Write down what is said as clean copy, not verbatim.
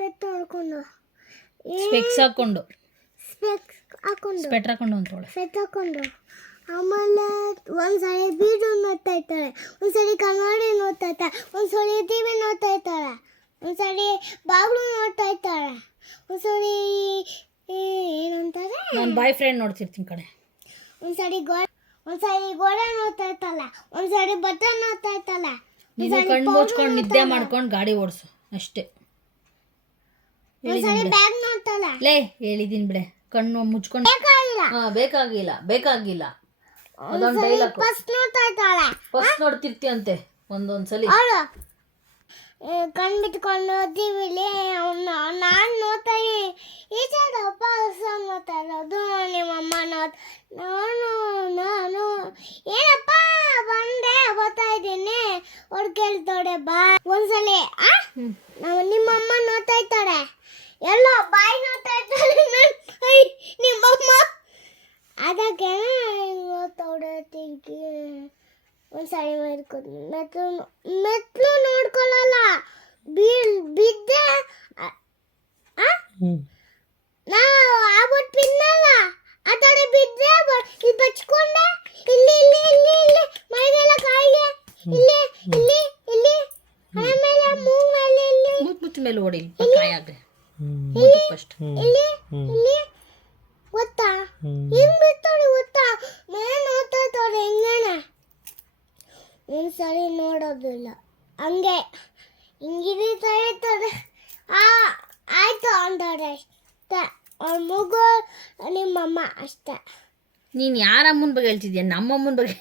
ನೋಡ್ಕೊಂಡು ಸ್ಪೆಕ್ಸ್ ಹಾಕೊಂಡು ಸ್ಪೆಕ್ಟ್ ಹಾಕೊಂಡು ಅಂತೋಳೆ ಸ್ಪೆಕ್ಟ್ ಹಾಕೊಂಡು ಆಮೇಲೆ ಒಂದ್ಸರಿ ಬೀಡು ನೋಡ್ತಾ ಇರ್ತಾಳೆ, ಒಂದ್ಸರಿ ಕನ್ನಡಿ ನೋಡ್ತಾ ಇರ್ತಾಳೆ, ಒಂದ್ಸರಿ ಟಿವಿ ನೋಡ್ತಾ ಇರ್ತಾಳೆ, ಒಂದ್ಸರಿ ಬಾಗ್ಲು ನೋಡ್ತಾ ಇರ್ತಾಳೆ, ಒಂದ್ಸರಿ ಏನಂತಾರೆ ನಾನು ಬಾಯ್ ಫ್ರೆಂಡ್ ನೋಡ್ತಿರ್ತೀನಿ ಕಣೆ. ಒಂದ್ಸರಿ ಗೋಡೆ ನೋಡ್ತಾ ಇರ್ತಾಳೆ, ಒಂದ್ಸರಿ ಬಟ್ಟೆ ನೋಡ್ತಾ ಇರ್ತಾಳೆ. ನೀನು ಕಣ್ಣು ಮುಚ್ಕೊಂಡು ನಿದ್ದೆ ಮಾಡ್ಕೊಂಡು ಗಾಡಿ ಓಡಿಸು ಅಷ್ಟೇ. ಒಂದ್ಸರಿ ಬ್ಯಾಗ್ ನೋಡ್ತಾಳೆ. ಲೇ ಹೇಳಿದೀನಿ ಬಿಡೆ, ಕಣ್ಣು ಮುಚ್ಕೊಂಡು ಬೇಕಾಗಿಲ್ಲ ಅದೊಂದು ಡೈಲಾಗ್. ಫಸ್ಟ್ ನೋಡ್ತಾ ಇರ್ತಾಳೆ, ಫಸ್ಟ್ ನೋಡ್ತಿರ್ತೀಯಂತೆ ಒಂದೊಂದ್ಸಲಿ. ಅವಳು ಕಣ್ಣು ಬಿಟ್ಕೊಂಡು ಟಿವಿಲಿ ನಾನು ನೋಡ್ತಾ ಈಚೆದಪ್ಪ ನೋಡ್ತಾ ಇರೋದು, ನಿಮ್ಮಮ್ಮ ನಾನು ಏನಪ್ಪ ಬಂದೆ ಬರ್ತಾ ಇದ್ದೀನಿ ಅವ್ರು ಕೇಳ್ತಾಳೆ ಬಾ. ಒಂದ್ಸಲಿ ನಿಮ್ಮಮ್ಮ ನೋಡ್ತಾ ಇರ್ತಾಳೆ, ಎಲ್ಲ ಬಾಯಿ ನೋಡ್ತಾ ಇರ್ತಾಳೆ ನಿಮ್ಮಮ್ಮ. ಅದಕ್ಕೆ ನೋಡ್ತಾಳೆ ತಿಂಕಿ. ಒಂದ್ಸರಿ ಮೆಟ್ಲು ನೋಡ್ಕೊಳ್ಳಲ್ಲ, ಬಿದ್ದೆ ನಾವು ಆಗ್ಬಿಟ್ಟು ಬಿದ್ದಲ್ಲ, ಆ ಥರ ಬಿದ್ದೆ ಇಲ್ಲಿ ಬಚ್ಕೊಂಡೆ, ಇಲ್ಲಿ ಮೈಗೆಲ್ಲ ಕಾಯಿಲೆ, ಇಲ್ಲಿ ಆಮೇಲೆ ಮೂಗ್ ಮೇಲೆ ಮುಚ್ಚ ಮೇಲೆ ಓಡಿ ಫಸ್ಟ್ ಇಲ್ಲಿ ಗೊತ್ತಾ ಹಿಂಗ್ ಬಿಡ್ತಾಳೆ ಗೊತ್ತಾ, ಮೇಲೆ ನೋಡ್ತಾ ಇರ್ತಾಳೆ ಹೆಂಗಣ. ಒಂದ್ಸರಿ ನೋಡೋದಿಲ್ಲ, ಹಂಗೆ ಹಿಂಗಿರಿತಾ ಇರ್ತಾರೆ. ಆಯ್ತು ಅಂತಾರೆ ಅಷ್ಟೇ, ಅವ್ರ ಮಗು ನಿಮ್ಮಮ್ಮ ಅಷ್ಟೇ. ನೀನು ಯಾರ ಅಮ್ಮನ ಬಗ್ಗೆ ಹೇಳ್ತಿದ್ಯಾ? ನಮ್ಮಮ್ಮನ ಬಗ್ಗೆ